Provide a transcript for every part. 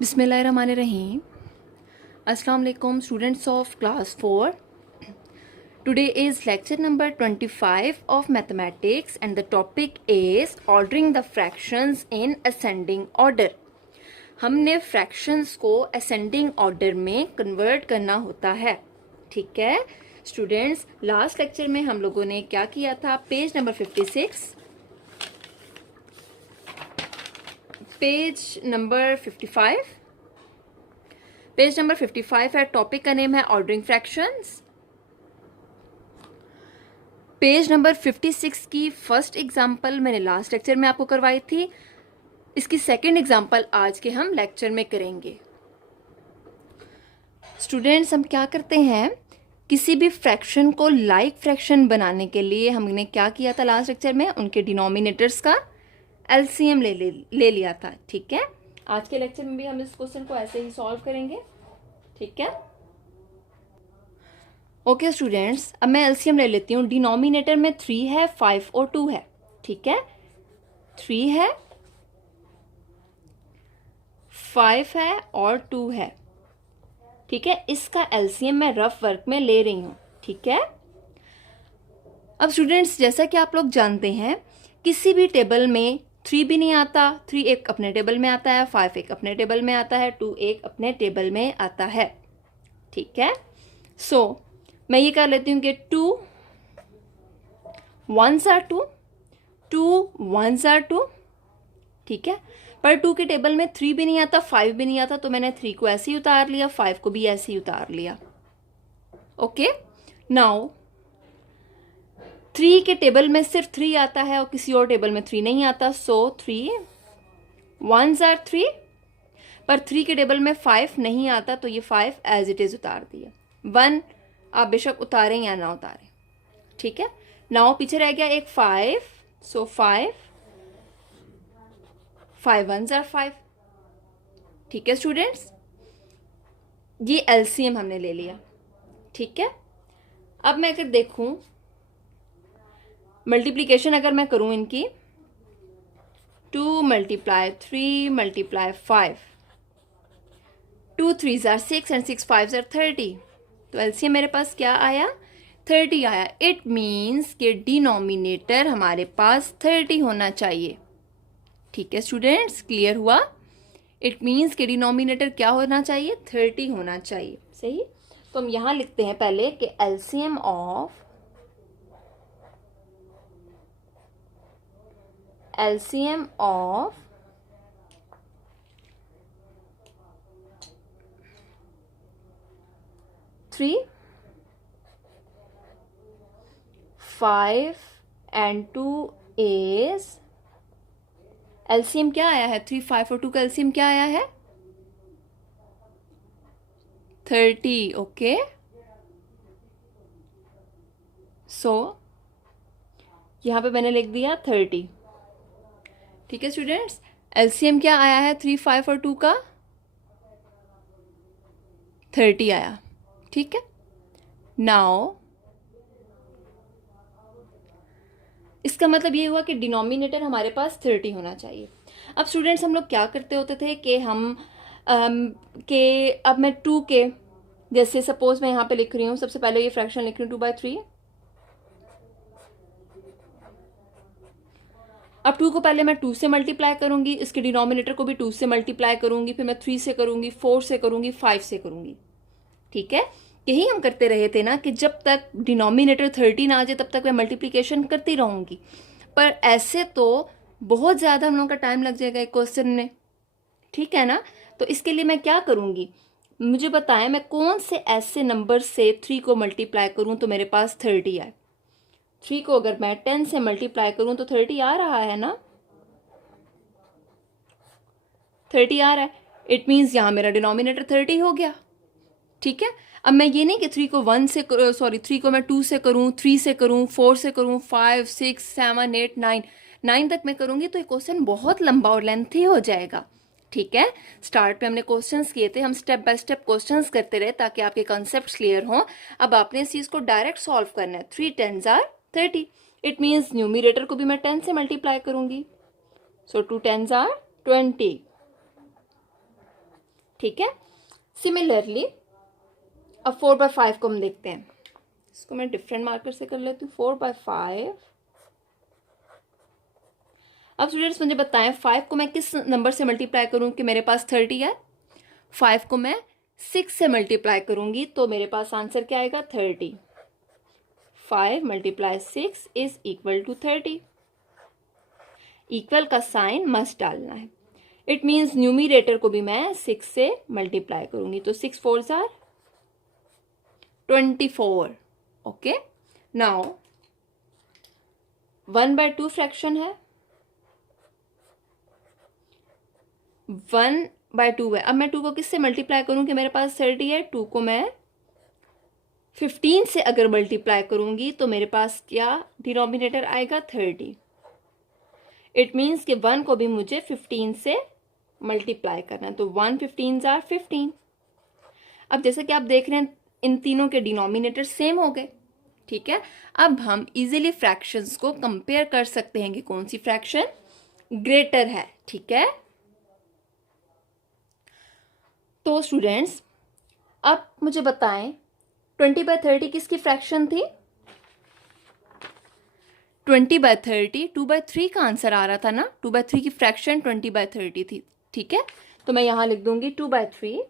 Bismillahirrahmanirrahim. Assalamu alaikum students of class 4. Today is lecture number 25 of mathematics and the topic is ordering the fractions in ascending order. हमने fractions को ascending order में convert करना होता है. ठीक है students, last lecture में हम लोगों ने क्या किया था? Page number 56, page number 55, page number 55 है. टॉपिक का नेम है ऑर्डरिंग फ्रैक्शंस. पेज नंबर 56 की फर्स्ट एग्जांपल मैंने लास्ट लेक्चर में आपको करवाई थी. इसकी सेकंड एग्जांपल आज के हम लेक्चर में करेंगे. स्टूडेंट्स, हम क्या करते हैं, किसी भी फ्रैक्शन को लाइक फ्रैक्शन बनाने के लिए हमने क्या किया था लास्ट लेक्चर में? उनके डिनोमिनेटर्स का एलसीएम ले लिया था. ठीक है, आज के लेक्चर में भी हम इस क्वेश्चन को ऐसे ही सॉल्व करेंगे. ठीक है, ओके स्टूडेंट्स, अब मैं एलसीएम ले लेती हूँ. डिनोमिनेटर में 3 है, 5 और 2 है. ठीक है, 3 है, 5 है और 2 है. ठीक है, इसका एलसीएम मैं रफ वर्क में ले रही हूँ. ठीक है, अब स्टूडेंट्स जैसा कि आप लोग जानते हैं, किसी भी टेबल में 3 भी नहीं आता. 3 एक अपने टेबल में आता है, 5 एक अपने टेबल में आता है, 2 एक अपने टेबल में आता है. ठीक है, सो मैं ये कर लेती हूँ कि 2 1s are 2, 2 1s are 2. ठीक है, पर 2 के टेबल में 3 भी नहीं आता, 5 भी नहीं आता, तो मैंने 3 को ऐसे ही उतार लिया, 5 को भी ऐसे ही उतार लिया. ओके, नाउ 3 के टेबल में सिर्फ 3 आता है और किसी और टेबल में 3 नहीं आता. सो 3 1s are 3, पर 3 के टेबल में 5 नहीं आता, तो ये 5 एज इट इज उतार दिया. 1 आप बेशक उतारें या ना उतारें. ठीक है, नाउ पीछे रह गया एक 5. सो 5 1s are 5. ठीक है स्टूडेंट्स, ये एलसीएम हमने ले लिया. ठीक है, अब मैं अगर देखूं मल्टीप्लीकेशन अगर मैं करूं इनकी, 2 × 3 × 5, 2 3s are 6 and 6 5s are 30. तो एलसीएम मेरे पास क्या आया? 30 आया. इट मीन्स कि डिनोमिनेटर हमारे पास 30 होना चाहिए. ठीक है स्टूडेंट्स, क्लियर हुआ? इट मीन्स कि डिनोमिनेटर क्या होना चाहिए? 30 होना चाहिए. सही, तो हम यहां लिखते हैं पहले कि LCM of 3 5 and 2 is, LCM क्या आया है? 3 5 और 2 का एलसीएम क्या आया है? 30. ओके, सो यहां पे मैंने लिख दिया 30. ठीक है स्टूडेंट्स, एलसीएम क्या आया है 3 5 और 2 का? 30 आया. ठीक है, नाउ इसका मतलब ये हुआ कि डिनोमिनेटर हमारे पास 30 होना चाहिए. अब स्टूडेंट्स हम लोग क्या करते होते थे कि हम अब मैं 2 के, जैसे सपोज मैं यहाँ पे लिख रही हूँ, सबसे पहले ये फ्रैक्शन लिख रही हूँ 2/3. अब 2 को पहले मैं 2 से मल्टीप्लाई करूंगी, इसके डिनोमिनेटर को भी 2 से मल्टीप्लाई करूंगी, फिर मैं 3 से करूंगी, 4 से करूंगी, 5 से करूंगी. ठीक है, यही हम करते रहे थे ना कि जब तक डिनोमिनेटर 30 ना आ जाए तब तक मैं मल्टीप्लिकेशन करती रहूंगी. पर ऐसे तो बहुत ज़्यादा हम लोगों का टाइम लग जाएगा एक क्वेश्चन में. ठीक है ना, तो इसके लिए मैं क्या करूंगी, मुझे बताएं मैं कौन से ऐसे नंबर से 3 को मल्टीप्लाई करूं तो मेरे पास 30 आए. 3 को अगर मैं 10 से मल्टीप्लाई करूं तो 30 आ रहा है ना? 30 आ रहा है. इट मीन्स यहां मेरा डिनोमिनेटर 30 हो गया. ठीक है, अब मैं ये नहीं कि 3 को 3 को मैं 2 से करूं, 3 से करूं, 4 से करूं, 5 6 7 8 9 तक मैं करूंगी तो ये क्वेश्चन बहुत लंबा और लेंथी हो जाएगा. ठीक है, स्टार्ट पे हमने क्वेश्चंस किए थे, हम स्टेप बाय स्टेप क्वेश्चंस करते रहे ताकि आपके कॉन्सेप्ट्स क्लियर हों. अब आपने इस चीज को डायरेक्ट सॉल्व करना है. 3 10s are 30. It means numerator को भी मैं 10 से मल्टीप्लाई करूंगी. सो 2 10s are 20. ठीक है। सिमिलरली अब 4/5 को हम देखते हैं, इसको मैं डिफरेंट मार्कर से कर लेती हूँ। 4/5। अब स्टूडेंट्स मुझे बताएं 5 को मैं किस नंबर से मल्टीप्लाई करूँ कि मेरे पास 30 है। 5 को मैं 6 से मल्टीप्लाई करूंगी तो मेरे पास आंसर क्या आएगा 30। 5 × 6 इज इक्वल टू 30। इक्वल का साइन मस्ट डालना है। इट मीन्स न्यूमिरेटर को भी मैं 6 से मल्टीप्लाई करूंगी तो 6 4s are 24। Okay, now 1/2 fraction है, 1/2 है। अब मैं 2 को किससे मल्टीप्लाई करूं कि मेरे पास 30 है। 2 को मैं 15 से अगर मल्टीप्लाई करूंगी तो मेरे पास क्या डिनोमिनेटर आएगा 30। इट मीन्स कि 1 को भी मुझे 15 से मल्टीप्लाई करना है तो 1 15s are 15। अब जैसे कि आप देख रहे हैं इन तीनों के डिनोमिनेटर सेम हो गए, ठीक है। अब हम इजीली फ्रैक्शंस को कंपेयर कर सकते हैं कि कौन सी फ्रैक्शन ग्रेटर है, ठीक है। तो स्टूडेंट्स अब मुझे बताएं 20/30 किसकी फ्रैक्शन थी। 20/30 2/3 का आंसर आ रहा था ना। 2/3 की फ्रैक्शन 20/30 थी, ठीक है। तो मैं यहां लिख दूंगी 2/3,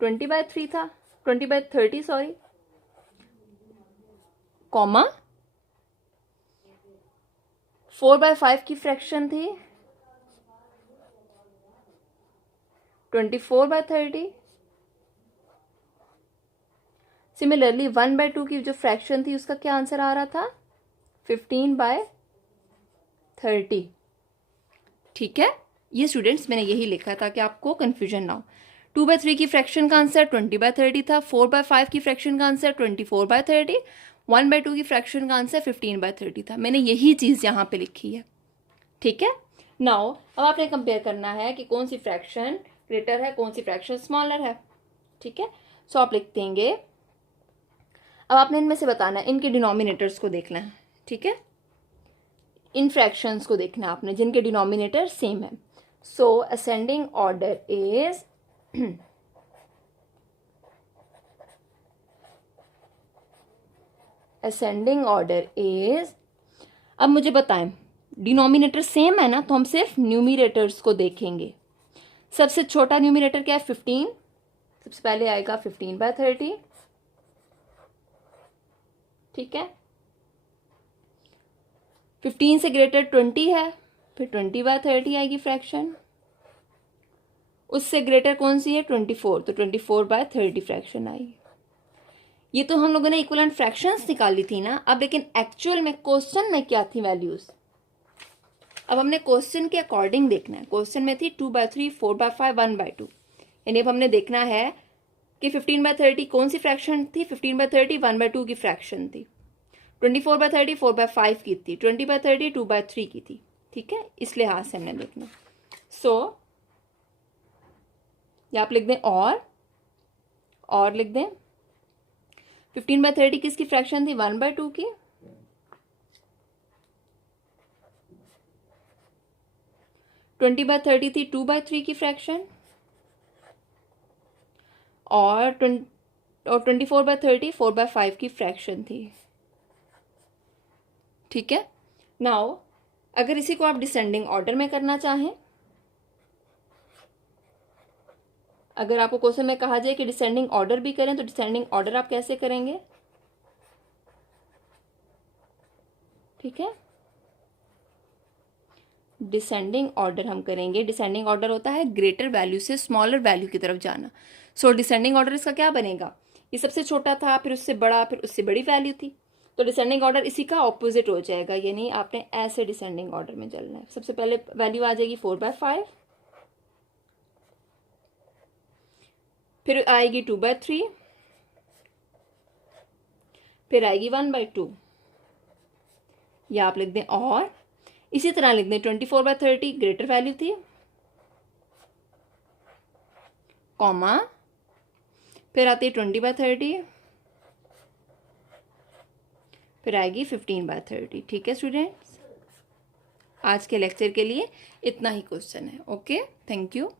20/3 था, 20/30 सॉरी, कॉमा 4/5 की फ्रैक्शन थी 24/30। सिमिलरली 1/2 की जो फ्रैक्शन थी उसका क्या आंसर आ रहा था 15/30, ठीक है। ये स्टूडेंट्स मैंने यही लिखा था कि आपको कंफ्यूजन ना हो। 2/3 की फ्रैक्शन का आंसर 20/30 था, 4/5 की फ्रैक्शन का आंसर 24/30, 1/2 की फ्रैक्शन का आंसर 15/30 था। मैंने यही चीज यहाँ पे लिखी है, ठीक है। नाउ अब आपने कंपेयर करना है कि कौन सी फ्रैक्शन ग्रेटर है, कौन सी फ्रैक्शन स्मॉलर है, ठीक है। सो आप लिख देंगे, अब आपने इनमें से बताना है, इनके डिनोमिनेटर्स को देखना है, ठीक है। इन फ्रैक्शंस को देखना है आपने जिनके डिनोमिनेटर सेम है। So ascending order is ascending order is, अब मुझे बताएं डिनोमिनेटर सेम है ना तो हम सिर्फ न्यूमिरेटर्स को देखेंगे। सबसे छोटा न्यूमिरेटर क्या है 15, सबसे पहले आएगा 15/30, ठीक है। 15 से ग्रेटर 20 है, फिर 20/30 आएगी फ्रैक्शन। उससे ग्रेटर कौन सी है 24, तो 24/30 फ्रैक्शन आएगी। ये तो हम लोगों ने इक्विवेलेंट फ्रैक्शंस निकाली थी ना। अब लेकिन एक्चुअल में क्वेश्चन में क्या थी वैल्यूज, अब हमने क्वेश्चन के अकॉर्डिंग देखना है। क्वेश्चन में थी 2/3, 4/5, 1/2, यानी अब हमने देखना है कि 15/30 कौन सी फ्रैक्शन थी। 15/30 1/2 की फ्रैक्शन थी, 24/30 4/5 की थी, 20/30 2/3 की थी, ठीक है। इस लिहाज से हमने देखना। सो या आप लिख दें और लिख दें 15/30 किसकी फ्रैक्शन थी 1/2 की, 20/30 थी 2/3 की फ्रैक्शन, और 24/30 4/5 की फ्रैक्शन थी, ठीक है। नाउ अगर इसी को आप डिसेंडिंग ऑर्डर में करना चाहें, अगर आपको क्वेश्चन में कहा जाए कि डिसेंडिंग ऑर्डर भी करें तो डिसेंडिंग ऑर्डर आप कैसे करेंगे, ठीक है। डिसेंडिंग ऑर्डर हम करेंगे, डिसेंडिंग ऑर्डर होता है ग्रेटर वैल्यू से स्मॉलर वैल्यू की तरफ जाना। सो डिसेंडिंग ऑर्डर इसका क्या बनेगा, ये सबसे छोटा था, फिर उससे बड़ा, फिर उससे बड़ी वैल्यू थी, तो डिसेंडिंग ऑर्डर इसी का ऑपोजिट हो जाएगा, यानी आपने ऐसे डिसेंडिंग ऑर्डर में चलना है। सबसे पहले वैल्यू आ जाएगी 4/5, फिर आएगी 2/3, फिर आएगी 1/2, या आप लिख दें और इसी तरह लिख दें 24/30 ग्रेटर वैल्यू थी, कॉमा फिर आती है 20/30, फिर आएगी 15/30, ठीक है स्टूडेंट्स। आज के लेक्चर के लिए इतना ही क्वेश्चन है। Okay, thank you.